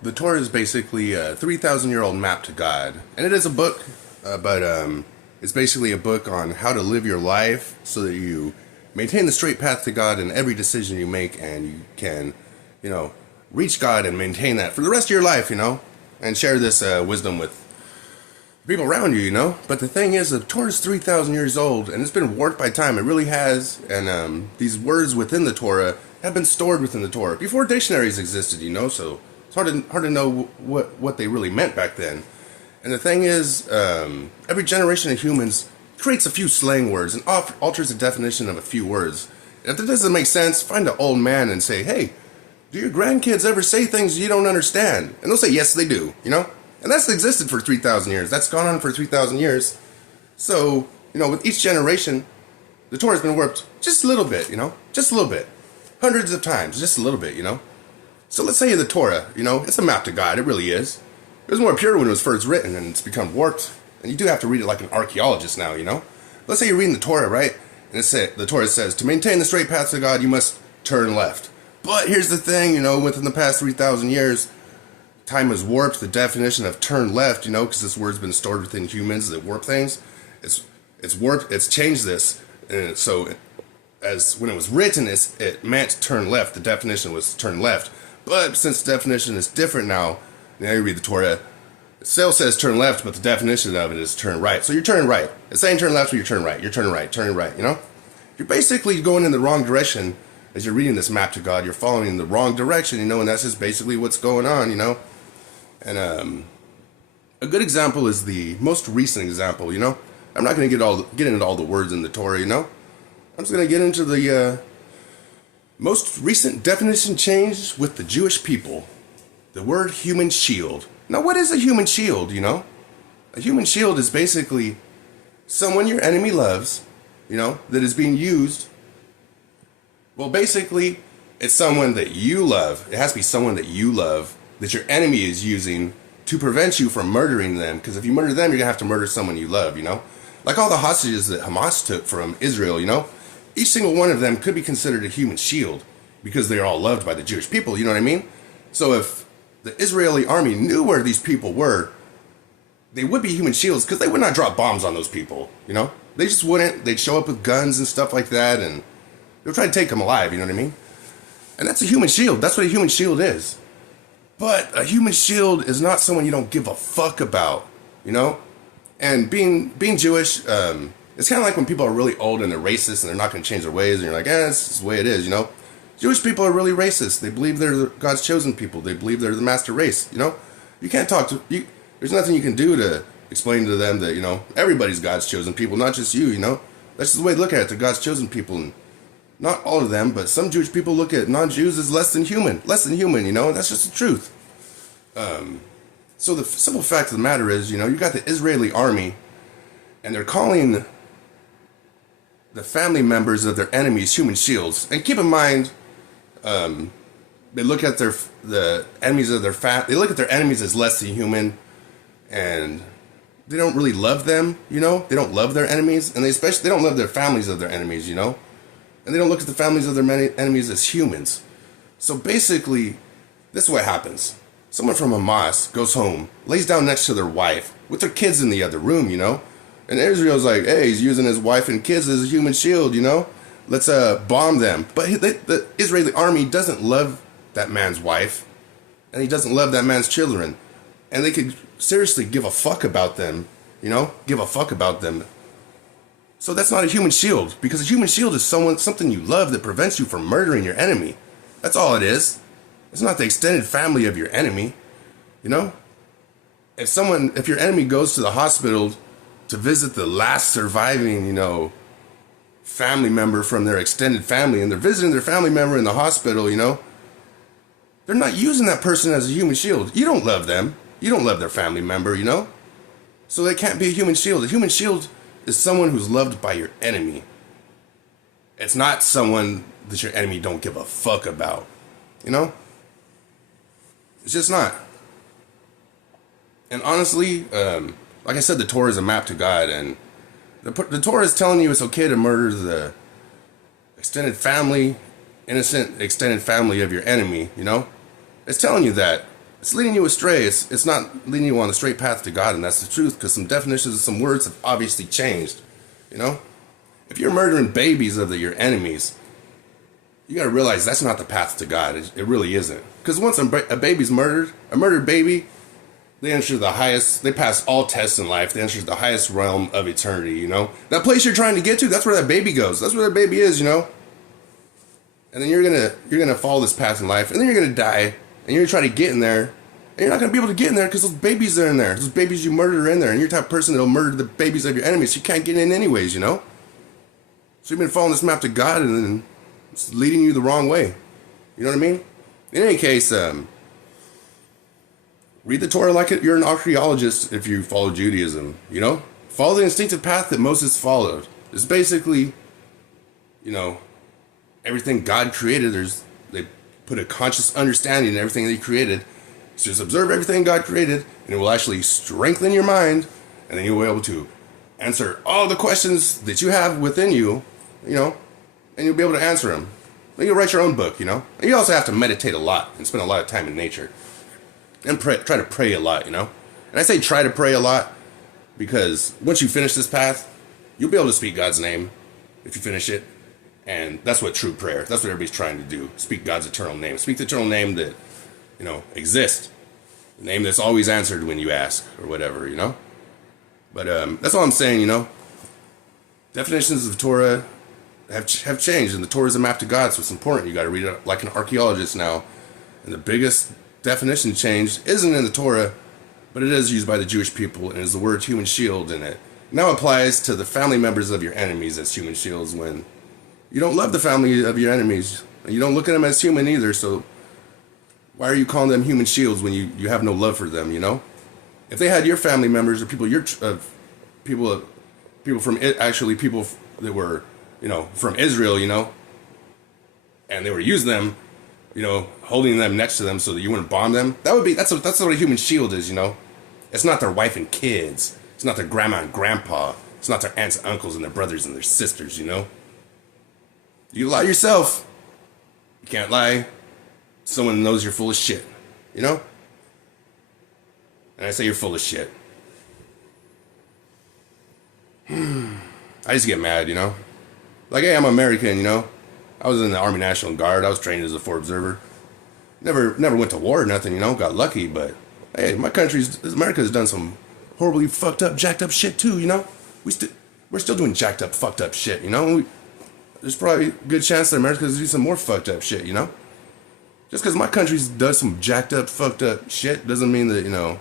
The Torah is basically a 3,000-year-old map to God. And it is a book, but it's basically a book on how to live your life so that you maintain the straight path to God in every decision you make, and you can, reach God and maintain that for the rest of your life, and share this wisdom with people around you, But the thing is, the Torah is 3,000 years old, and it's been warped by time. It really has. And these words within the Torah have been stored within the Torah before dictionaries existed, so it's hard to know what they really meant back then. And the thing is, every generation of humans creates a few slang words and alters the definition of a few words. And if it doesn't make sense, find an old man and say, hey, do your grandkids ever say things you don't understand? And they'll say, yes, they do, And that's existed for 3,000 years. That's gone on for 3,000 years. So, with each generation, the Torah's been warped just a little bit, Just a little bit. Hundreds of times, just a little bit, So let's say the Torah, it's a map to God. It really is. It was more pure when it was first written, and it's become warped. And you do have to read it like an archaeologist now, Let's say you're reading the Torah, right? And the Torah says, to maintain the straight path to God, you must turn left. But here's the thing, within the past 3,000 years, time has warped the definition of turn left, because this word's been stored within humans that warp things. It's warped, it's changed this. And so as when it was written, it meant turn left. The definition was turn left. But since the definition is different now you read the Torah, it still says turn left, but the definition of it is turn right. So you're turning right. It's saying turn left, but you're turning right. You're turning right, You're basically going in the wrong direction as you're reading this map to God. You're following in the wrong direction, and that's just basically what's going on, And a good example is the most recent example, I'm not going to get into all the words in the Torah, I'm just going to get into the most recent definition change with the Jewish people. The word human shield. Now, what is a human shield, A human shield is basically someone your enemy loves, that is being used. Well, basically, it's someone that you love. It has to be someone that you love that your enemy is using to prevent you from murdering them. Because if you murder them, you're going to have to murder someone you love, Like all the hostages that Hamas took from Israel, Each single one of them could be considered a human shield because they're all loved by the Jewish people, you know what I mean? So if the Israeli army knew where these people were, they would be human shields because they would not drop bombs on those people, They just wouldn't. They'd show up with guns and stuff like that, and they'll try to take them alive, you know what I mean? And that's a human shield. That's what a human shield is. But a human shield is not someone you don't give a fuck about, And being Jewish, it's kind of like when people are really old and they're racist and they're not going to change their ways, and you're like, it's just the way it is, Jewish people are really racist. They believe they're God's chosen people. They believe they're the master race, You can't talk to you. There's nothing you can do to explain to them that everybody's God's chosen people, not just you. That's just the way to look at it. They're God's chosen people, and not all of them, but some Jewish people look at non-Jews as less than human. And that's just the truth. So the simple fact of the matter is, you got the Israeli army, and they're calling the family members of their enemies human shields. And keep in mind, they look at the enemies of they look at their enemies as less than human, and they don't really love them, They don't love their enemies, and they don't love their families of their enemies, And they don't look at the families of their enemies as humans. So basically, this is what happens. Someone from Hamas goes home, lays down next to their wife, with their kids in the other room, And Israel's like, hey, he's using his wife and kids as a human shield, Let's bomb them. But the Israeli army doesn't love that man's wife, and he doesn't love that man's children. And they could seriously give a fuck about them, Give a fuck about them. So that's not a human shield, because a human shield is something you love that prevents you from murdering your enemy. That's all it is. It's not the extended family of your enemy, If your enemy goes to the hospital to visit the last surviving, family member from their extended family, and they're visiting their family member in the hospital, they're not using that person as a human shield. You don't love them. You don't love their family member, So they can't be a human shield. A human shield is someone who's loved by your enemy. It's not someone that your enemy don't give a fuck about, It's just not. And honestly, like I said, the Torah is a map to God, and the Torah is telling you it's okay to murder the extended family, innocent extended family of your enemy, It's telling you that. It's leading you astray. It's not leading you on the straight path to God, and that's the truth, because some definitions of some words have obviously changed. You know? If you're murdering babies of your enemies, you got to realize that's not the path to God. It really isn't. Because once a baby's murdered, a murdered baby, they enter the highest, they pass all tests in life. They enter the highest realm of eternity, you know? That place you're trying to get to, that's where that baby goes. That's where that baby is, you know? And then you're gonna follow this path in life, and then you're gonna die, and you're gonna try to get in there, and you're not gonna be able to get in there because those babies are in there. Those babies you murdered are in there, and you're the type of person that'll murder the babies of your enemies. So you can't get in anyways, you know? So you've been following this map to God, and then it's leading you the wrong way. You know what I mean? In any case, read the Torah like you're an archaeologist if you follow Judaism, you know? Follow the instinctive path that Moses followed. It's basically, you know, everything God created, they put a conscious understanding in everything that he created. So just observe everything God created, and it will actually strengthen your mind, and then you'll be able to answer all the questions that you have within you, you know, and you'll be able to answer them. Then you'll write your own book, you know? And you also have to meditate a lot and spend a lot of time in nature. And try to pray a lot, you know? And I say try to pray a lot because once you finish this path, you'll be able to speak God's name if you finish it. And that's what true prayer, that's what everybody's trying to do. Speak God's eternal name. Speak the eternal name that, you know, exists. The name that's always answered when you ask or whatever, you know? But that's all I'm saying, you know? Definitions of Torah have changed, and the Torah is a map to God, so it's important. You got to read it like an archaeologist now. And the biggest definition change isn't in the Torah, but it is used by the Jewish people, and is the word human shield, and it now applies to the family members of your enemies as human shields when you don't love the family of your enemies, and you don't look at them as human either, so why are you calling them human shields when you have no love for them, you know? If they had your family members or people from it, actually people that were, you know, from Israel, you know, and they were using them, you know, holding them next to them so that you wouldn't bomb them, that's what a human shield is, you know? It's not their wife and kids. It's not their grandma and grandpa. It's not their aunts and uncles and their brothers and their sisters, you know? You lie yourself. You can't lie. Someone knows you're full of shit, you know? And I say you're full of shit. I just get mad, you know? Like, hey, I'm American, you know? I was in the Army National Guard. I was trained as a Fort Observer. Never went to war or nothing, you know? Got lucky, but hey, America's done some horribly fucked up, jacked up shit too, you know? We're still doing jacked up, fucked up shit, you know? There's probably a good chance that America's do some more fucked up shit, you know? Just because my country's does some jacked up, fucked up shit doesn't mean that, you know,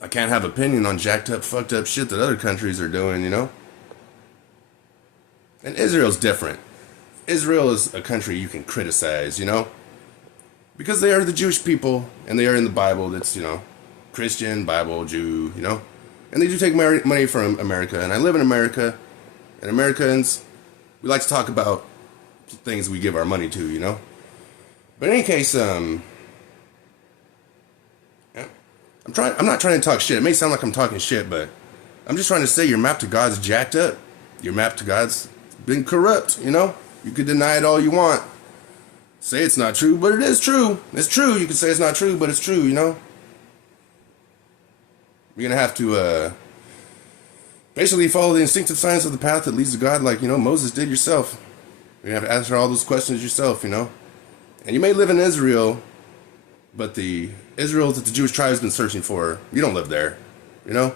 I can't have opinion on jacked up, fucked up shit that other countries are doing, you know? And Israel's different. Israel is a country you can criticize, you know? Because they are the Jewish people, and they are in the Bible that's, you know, Christian, Bible, Jew, you know? And they do take money from America, and I live in America, and Americans, we like to talk about things we give our money to, you know? But in any case, I'm not trying to talk shit. It may sound like I'm talking shit, but I'm just trying to say your map to God's jacked up. Your map to God's been corrupt, you know? You could deny it all you want. Say it's not true, but it is true. It's true. You could say it's not true, but it's true, you know? You're going to have to basically follow the instinctive science of the path that leads to God like, you know, Moses did yourself. You're going to have to answer all those questions yourself, you know? And you may live in Israel, but the Israel that the Jewish tribe has been searching for, you don't live there, you know?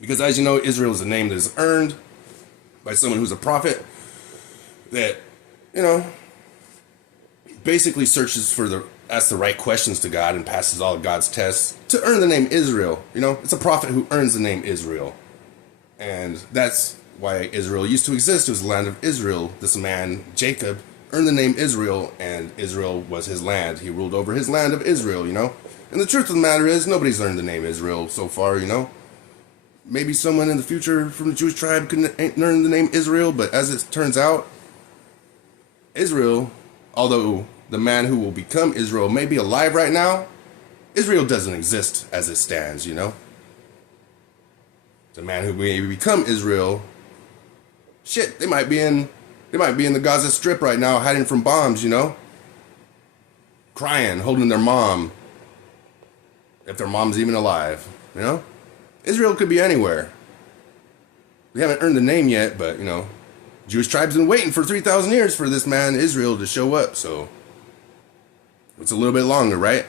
Because as you know, Israel is a name that is earned by someone who's a prophet that, you know, basically asks the right questions to God and passes all of God's tests to earn the name Israel, you know? It's a prophet who earns the name Israel. And that's why Israel used to exist. It was the land of Israel. This man, Jacob, earned the name Israel, and Israel was his land. He ruled over his land of Israel, you know? And the truth of the matter is, nobody's earned the name Israel so far, you know? Maybe someone in the future from the Jewish tribe can earn the name Israel, but as it turns out, Israel, although the man who will become Israel may be alive right now, Israel doesn't exist as it stands, you know? The man who may become Israel, shit, they might be in the Gaza Strip right now hiding from bombs, you know? crying, holding their mom, if their mom's even alive, you know? Israel could be anywhere. We haven't earned the name yet, but, you know, Jewish tribes been waiting for 3,000 years for this man, Israel, to show up, so it's a little bit longer, right?